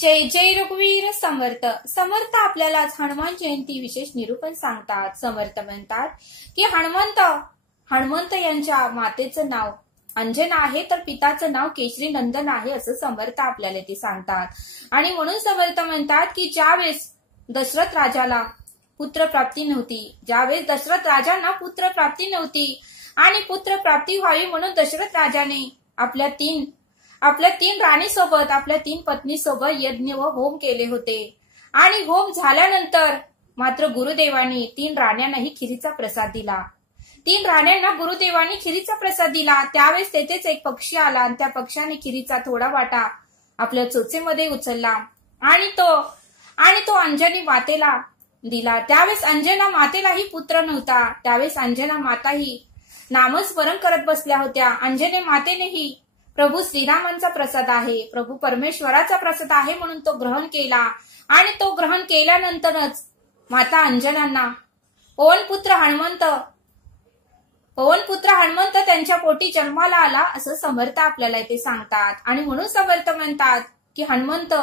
जय जय रघुवीर समर्थ. समर्थ आपल्याला हनुमान जयंती विशेष निरूपण सांगतात. समर्थ म्हणतात की हनुमंत यांच्या मातेचं नाव अंजना आहे, तर पिताचं नाव केशरी नंदन आहे, असं समर्थ आपल्याला ते सांगतात. आणि म्हणून समर्थ म्हणतात की ज्यावेळेस दशरथ राजाला पुत्र प्राप्ती नव्हती आणि पुत्र प्राप्ती व्हावी म्हणून दशरथ राजाने आपल्या तीन राणी सोबत, आपल्या 3 पत्नी सोबत यज्ञ व होम केले होते. आणि होम झाल्यानंतर मात्र गुरुदेवांनी 3 राण्यांनाही खिरीचा प्रसाद दिला. 3 राण्यांना गुरुदेवांनी खिरीचा प्रसाद दिला. त्यावेळेस तेथेच एक पक्षी आला आणि त्या पक्षाने खिरीचा थोडा वाटा आपल्या चोचेमध्ये उचलला आणि तो अंजनी मातेला दिला. त्यावेळेस अंजना मातेलाही पुत्र नव्हता. त्यावेळेस अंजना माताही नामस्मरण करत बसल्या होत्या. अंजने मातेनेही प्रभू श्रीरामांचा प्रसाद आहे, प्रभू परमेश्वराचा प्रसाद आहे म्हणून तो ग्रहण केला. आणि तो ग्रहण केल्यानंतरच माता अंजनांना पवनपुत्र हनुमंत त्यांच्या पोटी जन्माला आला, असं समर्थ आपल्याला इथे सांगतात. आणि म्हणून समर्थ म्हणतात की हनुमंत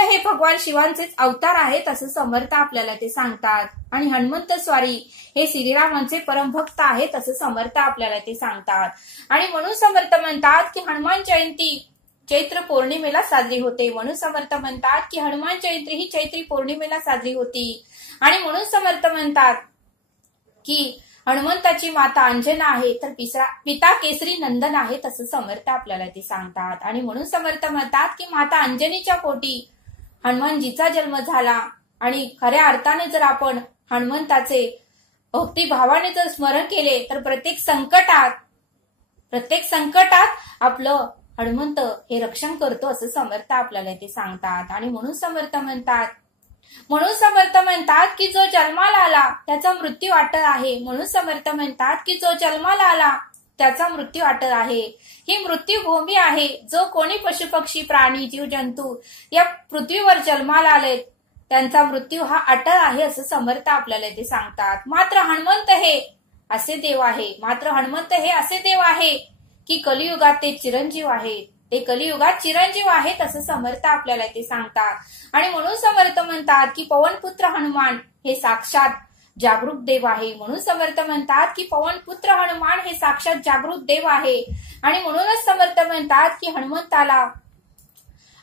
हे भगवान शिवांचेच अवतार आहेत, असं समर्थ आपल्याला ते सांगतात. आणि हनुमंत स्वारी हे श्रीरामांचे परमभक्त आहेत, असं समर्थ आपल्याला ते सांगतात. आणि म्हणून समर्थ म्हणतात की हनुमान जयंती चैत्र पौर्णिमेला साजरी होते. म्हणून समर्थ म्हणतात की हनुमान जयंती ही चैत्री पौर्णिमेला साजरी होती. आणि म्हणून समर्थ म्हणतात की हनुमंताची माता अंजना आहे, तर पिता केसरी नंदन आहे, तसं समर्थ आपल्याला ते सांगतात. आणि म्हणून समर्थ म्हणतात की माता अंजनीच्या पोटी हनुमानजीचा जन्म झाला. आणि खऱ्या अर्थाने जर आपण हनुमंताचे भक्तिभावाने जर स्मरण केले तर प्रत्येक संकटात आपलं हनुमंत हे रक्षण करतो, असं समर्थ आपल्याला ते सांगतात. आणि म्हणून समर्थ म्हणतात की जो जन्माला आला त्याचा मृत्यू अटळ आहे. म्हणून समर्थ म्हणतात की जो जन्माला आला त्याचा मृत्यू अटळ आहे. ही मृत्यूभूमी आहे. जो कोणी पशुपक्षी प्राणी जीव जंतू या पृथ्वीवर जन्माला आले त्यांचा मृत्यू हा अटळ आहे, असं समर्थ आपल्याला ते सांगतात. मात्र हनुमंत हे असे देव आहे की कलियुगात ते चिरंजीव आहेत, असं समर्थ आपल्याला ते सांगतात. आणि म्हणून समर्थ म्हणतात की पवनपुत्र हनुमान हे साक्षात जागरूक देव आहे. म्हणून समर्थ म्हणतात की पवनपुत्र हनुमान हे साक्षात जागरूक देव आहे. आणि म्हणूनच समर्थ म्हणतात की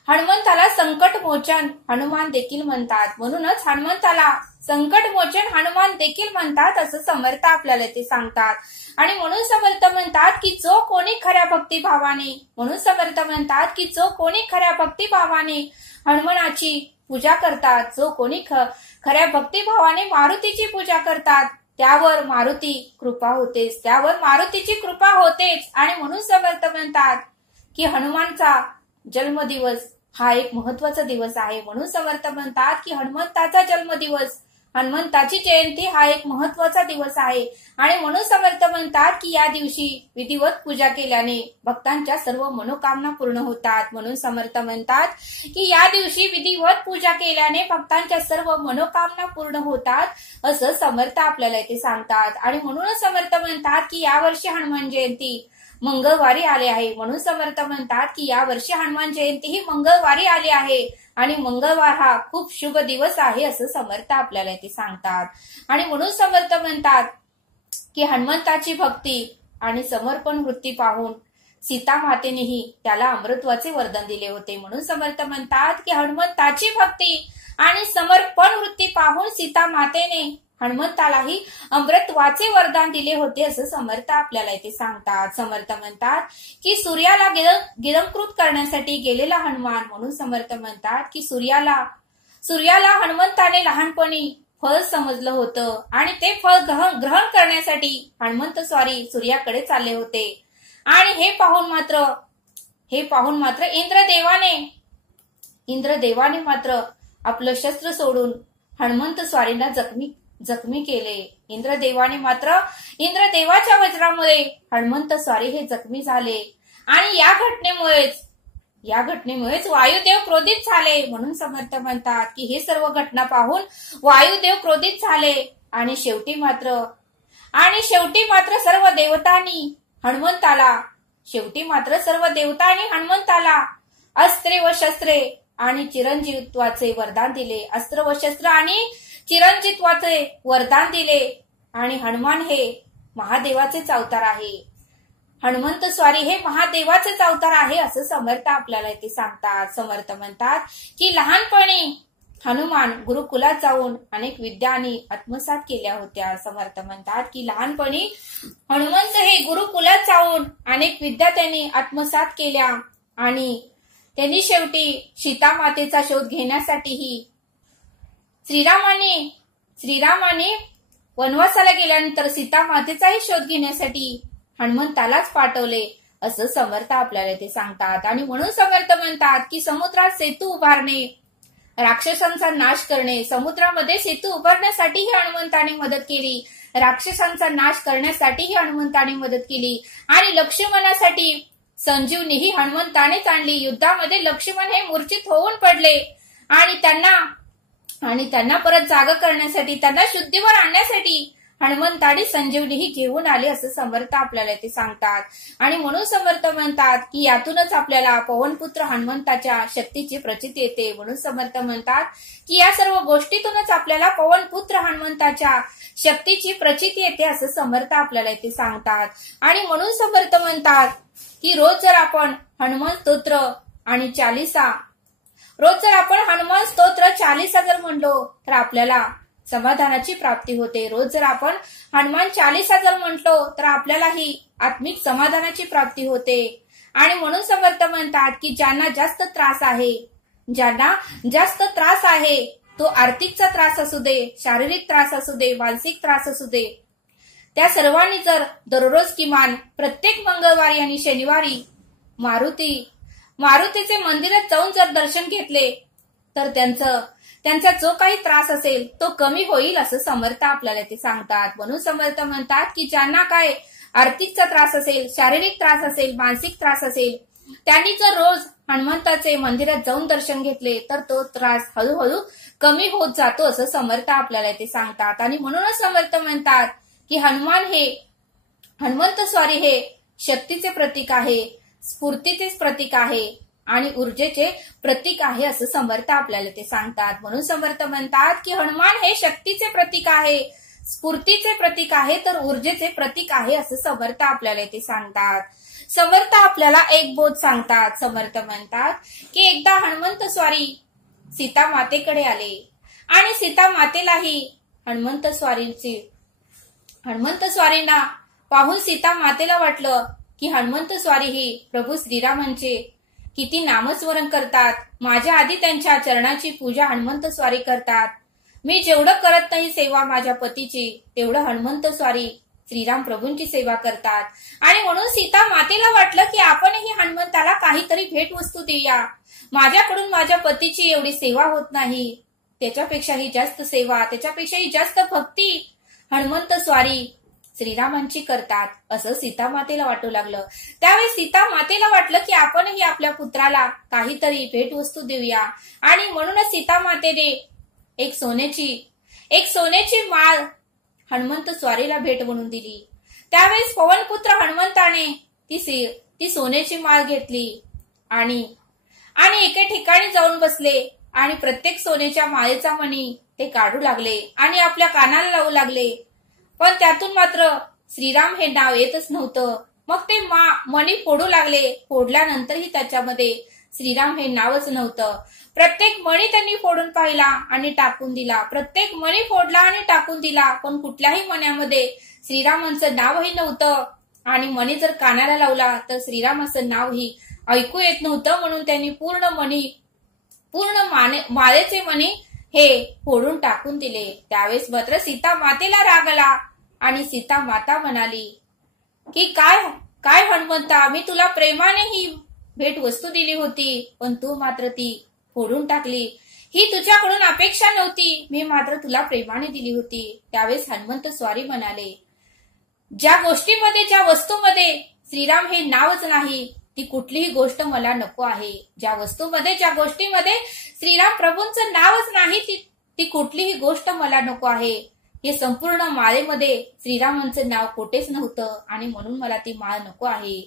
हनुमंताला संकट मोचन हनुमान देखील म्हणतात. म्हणूनच हनुमंताला संकट मोचन हनुमान देखील म्हणतात, असं समर्थ आपल्याला ते सांगतात. आणि म्हणून समर्थ म्हणतात की जो कोणी खऱ्या भक्तिभावाने हनुमानाची पूजा करतात, जो कोणी खऱ्या भक्तिभावाने मारुतीची पूजा करतात, त्यावर मारुतीची कृपा होतेच. आणि म्हणून समर्थ म्हणतात की हनुमानचा जन्मदिवस हा एक महत्वाचा दिवस आहे. म्हणून समर्थ म्हणतात की हनुमंताची जयंती हा एक महत्वाचा दिवस आहे. आणि म्हणून समर्थ म्हणतात की या दिवशी विधिवत पूजा केल्याने भक्तांच्या सर्व मनोकामना पूर्ण होतात. म्हणून समर्थ म्हणतात की या दिवशी विधिवत पूजा केल्याने भक्तांच्या सर्व मनोकामना पूर्ण होतात, असं समर्थ आपल्याला इथे सांगतात. आणि म्हणूनच समर्थ म्हणतात की यावर्षी हनुमान जयंती मंगळवारी आले आहे. म्हणून समर्थ म्हणतात की या वर्षी हनुमान जयंती ही मंगळवारी आली आहे आणि मंगळवार हा खूप शुभ दिवस आहे, असं समर्थ आपल्याला ते सांगतात. आणि म्हणून समर्थ म्हणतात की हनुमंताची भक्ती आणि समर्पण वृत्ती पाहून सीता मातेनेही त्याला अमृतत्वाचे वरदान दिले होते. म्हणून समर्थ म्हणतात की हनुमंताची भक्ती आणि समर्पण वृत्ती पाहून सीता मातेने हनुमंतालाही अमृतत्वाचे वरदान दिले होते, असं समर्थ आपल्याला इथे सांगतात. समर्थ म्हणतात की सूर्याला गिरंकृत करण्यासाठी गेलेला हनुमान. म्हणून समर्थ म्हणतात की सूर्याला हनुमंताने लहानपणी फळ समजलं होतं आणि ते फळ ग्रहण करण्यासाठी हनुमंत स्वारी सूर्याकडे चालले होते. आणि हे पाहून मात्र इंद्रदेवाने मात्र आपलं शस्त्र सोडून हनुमंत स्वारींना जखमी केले. इंद्रदेवाच्या वज्रामुळे हनुमंत स्वारी हे जखमी झाले. आणि या घटनेमुळेच वायुदेव क्रोधित झाले. म्हणून समर्थ म्हणतात की हे सर्व घटना पाहून वायुदेव क्रोधित झाले. आणि शेवटी मात्र सर्व देवतांनी हनुमंताला अस्त्रे व शस्त्रे आणि चिरंजीवत्वाचे वरदान दिले. अस्त्र व शस्त्र आणि चिरंजीवत्वाचे वरदान दिले. आणि हनुमान हे महादेवाचेच अवतार आहे. हनुमंत स्वारी हे महादेवाचेच अवतार आहे असं समर्थ आपल्याला इथे सांगतात. समर्थ म्हणतात की लहानपणी हनुमान गुरुकुलात जाऊन अनेक विद्या आत्मसात केल्या होत्या. समर्थ म्हणतात की लहानपणी हनुमंत हे गुरुकुलात जाऊन अनेक विद्या त्यांनी आत्मसात केल्या आणि त्यांनी शेवटी सीता मातेचा शोध घेण्यासाठीही श्रीरामाने वनवासाला गेल्यानंतर सीता मातेचाही शोध घेण्यासाठी हनुमंतालाच पाठवले असं समर्थ आपल्याला ते सांगतात. आणि म्हणून समर्थ म्हणतात की समुद्रात सेतू उभारणे, राक्षसांचा नाश करणे, समुद्रामध्ये सेतू उभारण्यासाठीही हनुमंताने मदत केली, राक्षसांचा नाश करण्यासाठीही हनुमंताने मदत केली. आणि लक्ष्मणासाठी संजीवनीही हनुमंतानेच आणली. युद्धामध्ये लक्ष्मण हे मूर्छित होऊन पडले आणि त्यांना परत जागा करण्यासाठी, त्यांना शुद्धीवर आणण्यासाठी हनुमंताने संजीवनीही घेऊन आले असं समर्थ आपल्याला ते सांगतात. आणि म्हणून समर्थ म्हणतात की यातूनच आपल्याला पवनपुत्र हनुमंताच्या शक्तीची प्रचिती येते. म्हणून समर्थ म्हणतात की या सर्व गोष्टीतूनच आपल्याला पवनपुत्र हनुमंताच्या शक्तीची प्रचिती येते असं समर्थ आपल्याला ते सांगतात. आणि म्हणून समर्थ म्हणतात की रोज जर आपण हनुमान स्तोत्र आणि चालीसा जर म्हणलो तर आपल्याला समाधानाची प्राप्ती होते. रोज जर आपण हनुमान चालीसा जर म्हटलो तर आपल्याला ही आत्मिक समाधानाची प्राप्ती होते. आणि म्हणून समर्थ म्हणतात की ज्यांना जास्त त्रास आहे तो आर्थिकचा त्रास असू दे, शारीरिक त्रास असू दे, मानसिक त्रास असू दे, त्या सर्वांनी जर दररोज किमान प्रत्येक मंगळवारी आणि शनिवारी मारुतीचे मंदिरात जाऊन जर दर्शन घेतले तर त्यांचा जो काही त्रास असेल तो कमी होईल असं समर्थ आपल्याला ते सांगतात. म्हणून समर्थ म्हणतात की ज्यांना काय आर्थिकचा त्रास असेल, शारीरिक त्रास असेल, मानसिक त्रास असेल, त्यांनी जर रोज हनुमंताचे मंदिरात जाऊन दर्शन घेतले तर तो त्रास हळूहळू कमी होत जातो असं समर्थ आपल्याला ते सांगतात. आणि म्हणूनच समर्थ म्हणतात की हनुमंत स्वारी हे शक्तीचे प्रतीक आहे, स्फूर्तीचे प्रतीक आहे आणि ऊर्जेचे प्रतीक आहे असं समर्थ आपल्याला ते सांगतात. म्हणून समर्थ म्हणतात की हनुमान हे शक्तीचे प्रतीक आहे, स्फूर्तीचे प्रतीक आहे, तर ऊर्जेचे प्रतीक आहे असं समर्थ आपल्याला ते सांगतात. समर्थ आपल्याला एक बोध सांगतात. समर्थ म्हणतात की एकदा हनुमंत स्वारी सीता मातेकडे आले आणि सीता मातेलाही हनुमंत स्वारींना पाहून सीता मातेला वाटलं की हनुमंत स्वारी ही प्रभू श्रीरामांचे किती नामस्मरण करतात, माझ्या आधी त्यांच्या चरणाची पूजा हनुमंत स्वारी करतात. मी जेवढं करत नाही सेवा माझ्या पतीची, तेवढं हनुमंत स्वारी श्रीराम प्रभूंची सेवा करतात. आणि म्हणून सीता मातेला वाटलं की आपणही हनुमंताला काहीतरी भेटवस्तू देऊया. माझ्याकडून माझ्या पतीची एवढी सेवा होत नाही, त्याच्यापेक्षाही जास्त सेवा, त्याच्यापेक्षाही जास्त भक्ती हनुमंत स्वारी श्रीरामांची करतात असं सीता मातेला वाटू लागलं. त्यावेळी सीता मातेला वाटलं की आपणही आपल्या पुत्राला काहीतरी भेटवस्तू देऊया. आणि म्हणूनच सीता मातेने एक सोन्याची माळ हनुमंत स्वारीला भेट म्हणून दिली. त्यावेळेस पवनपुत्र हनुमंताने ती सोन्याची माळ घेतली आणि एके ठिकाणी जाऊन बसले आणि प्रत्येक सोन्याच्या माळेचा मणी ते काढू लागले आणि आपल्या कानाला लावू लागले. पण त्यातून मात्र श्रीराम हे नाव येतच नव्हतं. मग ते मणी फोडू लागले. फोडल्यानंतरही त्याच्यामध्ये श्रीराम हे नावच नव्हतं. प्रत्येक मणी त्यांनी फोडून पाहिला आणि टाकून दिला. प्रत्येक मणी फोडला आणि टाकून दिला, पण कुठल्याही मण्यामध्ये श्रीरामांचं नावही नव्हतं. आणि मणी जर कानाला लावला तर श्रीरामाचं नावही ऐकू येत नव्हतं. म्हणून त्यांनी पूर्ण माळेचे मणी हे फोडून टाकून दिले. त्यावेळेस मात्र सीता मातेला राग आला आणि सीता माता म्हणाली की काय हनुमंता, मी तुला प्रेमाने ही भेट वस्तू दिली होती, पण तू मात्र ती फोडून टाकली. ही तुझ्याकडून अपेक्षा नव्हती, मी मात्र तुला प्रेमाने दिली होती. त्यावेळेस हनुमंत स्वारी म्हणाले, ज्या वस्तूमध्ये श्रीराम हे नावच नाही ती कुठलीही गोष्ट मला नको आहे. ज्या गोष्टीमध्ये श्रीराम प्रभूंचं नावच नाही ती कुठलीही गोष्ट मला नको आहे. हे संपूर्ण माळेमध्ये श्रीरामांचं नाव कुठेच नव्हतं आणि म्हणून मला ती माळ नको आहे.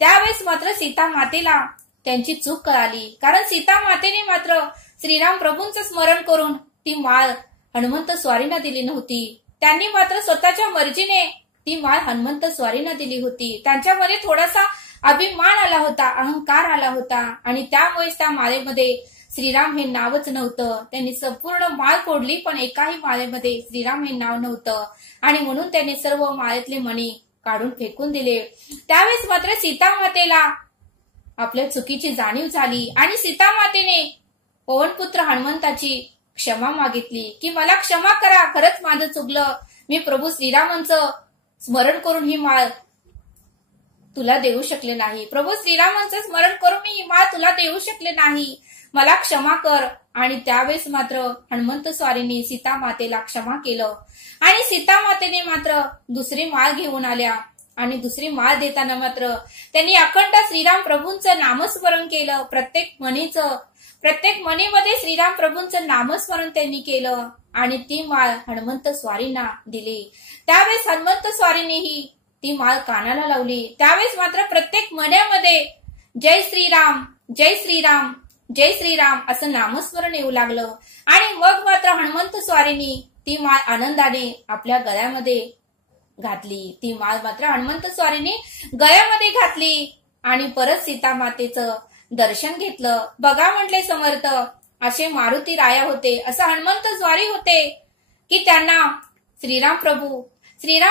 त्यावेळेस मात्र सीता मातेला त्यांची चूक कळाली, कारण सीता मातेने मात्र श्रीराम प्रभूंचं स्मरण करून ती माळ हनुमंत स्वारींना दिली नव्हती. त्यांनी मात्र स्वतःच्या मर्जीने ती माळ हनुमंत स्वारींना दिली होती. त्यांच्यामध्ये थोडासा अभिमान आला होता, अहंकार आला होता आणि त्यामुळेच त्या माळेमध्ये श्रीराम हे नावच नव्हतं. त्यांनी संपूर्ण माळ फोडली, पण एकाही माळेमध्ये श्रीराम हे नाव नव्हतं आणि म्हणून त्यांनी सर्व माळेतले मणी काढून फेकून दिले. त्यावेळेस मात्र सीता मातेला आपल्या चुकीची जाणीव झाली आणि सीता मातेने पवनपुत्र हनुमंताची क्षमा मागितली की मला क्षमा करा, खरंच माझं चुकलं, मी प्रभू श्रीरामांचं स्मरण करून ही माळ तुला देऊ शकले नाही, प्रभू श्रीरामांचं स्मरण करून मी ही माळ तुला देऊ शकले नाही, मला क्षमा कर. आणि त्यावेळेस मात्र हनुमंत स्वारींनी सीता मातेला क्षमा केलं आणि सीता मातेने मात्र दुसरी माळ घेऊन आल्या आणि दुसरी माळ देताना मात्र त्यांनी अखंड श्रीराम प्रभूंचं नामस्मरण केलं. प्रत्येक मणीमध्ये श्रीराम प्रभूंचं नामस्मरण त्यांनी केलं आणि ती माळ हनुमंत स्वारींना दिली. त्यावेळेस हनुमंत स्वारींनीही ती माळ कानाला लावली. त्यावेळेस मात्र प्रत्येक मण्यामध्ये जय श्रीराम, जय श्रीराम, जय श्रीराम असं नामस्मरण येऊ लागलं आणि मग मात्र हनुमंत स्वारींनी ती माळ आनंदाने आपल्या गळ्यामध्ये घातली. ती माळ मात्र हनुमंत स्वारींनी गळ्यामध्ये घातली आणि परत सीता मातेचं दर्शन घेतलं. बघा म्हटले समर्थ, असे मारुती राया होते, असं हनुमंत स्वारी होते की त्यांना श्रीराम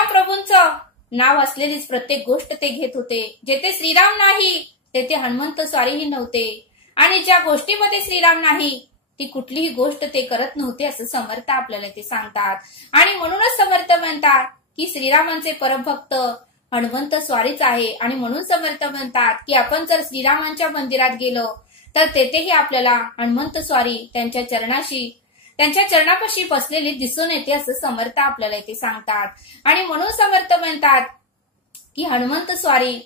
प्रभूंचं नाव असलेलीच प्रत्येक गोष्ट ते घेत होते. जेथे श्रीराम नाही तेथे हनुमंत स्वारीही नव्हते आणि ज्या गोष्टीमध्ये श्रीराम नाही ती कुठलीही गोष्ट ते करत नव्हते असं समर्थ आपल्याला ते सांगतात. आणि म्हणूनच समर्थ म्हणतात की श्रीरामांचे परमभक्त हनुमंत स्वारीच आहे आणि म्हणून समर्थ म्हणतात की आपण जर श्रीरामांच्या मंदिरात गेलो तर तेथेही आपल्याला हनुमंत स्वारी त्यांच्या चरणापाशी बसलेली दिसून येते असं समर्थ आपल्याला इथे सांगतात. आणि म्हणून समर्थ म्हणतात की हनुमंत स्वारी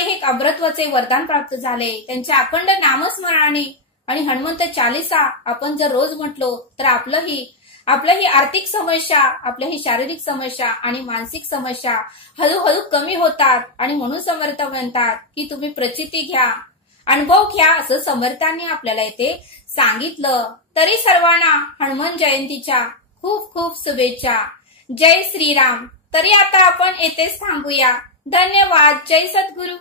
हे अमृतत्वाचे वरदान प्राप्त झाले. त्यांच्या अखंड नामस्मरणाने आणि हनुमंत चालीसा आपण जर रोज म्हटलो तर आपल्याही आर्थिक समस्या, आपल्याही शारीरिक समस्या आणि मानसिक समस्या हळूहळू कमी होतात. आणि म्हणून समर्थ म्हणतात की तुम्ही प्रचिती घ्या, अनुभव घ्या असं समर्थांनी आपल्याला इथे सांगितलं. तरी सर्वांना हनुमान जयंतीच्या खूप खूप शुभेच्छा. जय श्रीराम. तरी आता आपण येथेच थांबूया. धन्यवाद. जय सद्गुरु.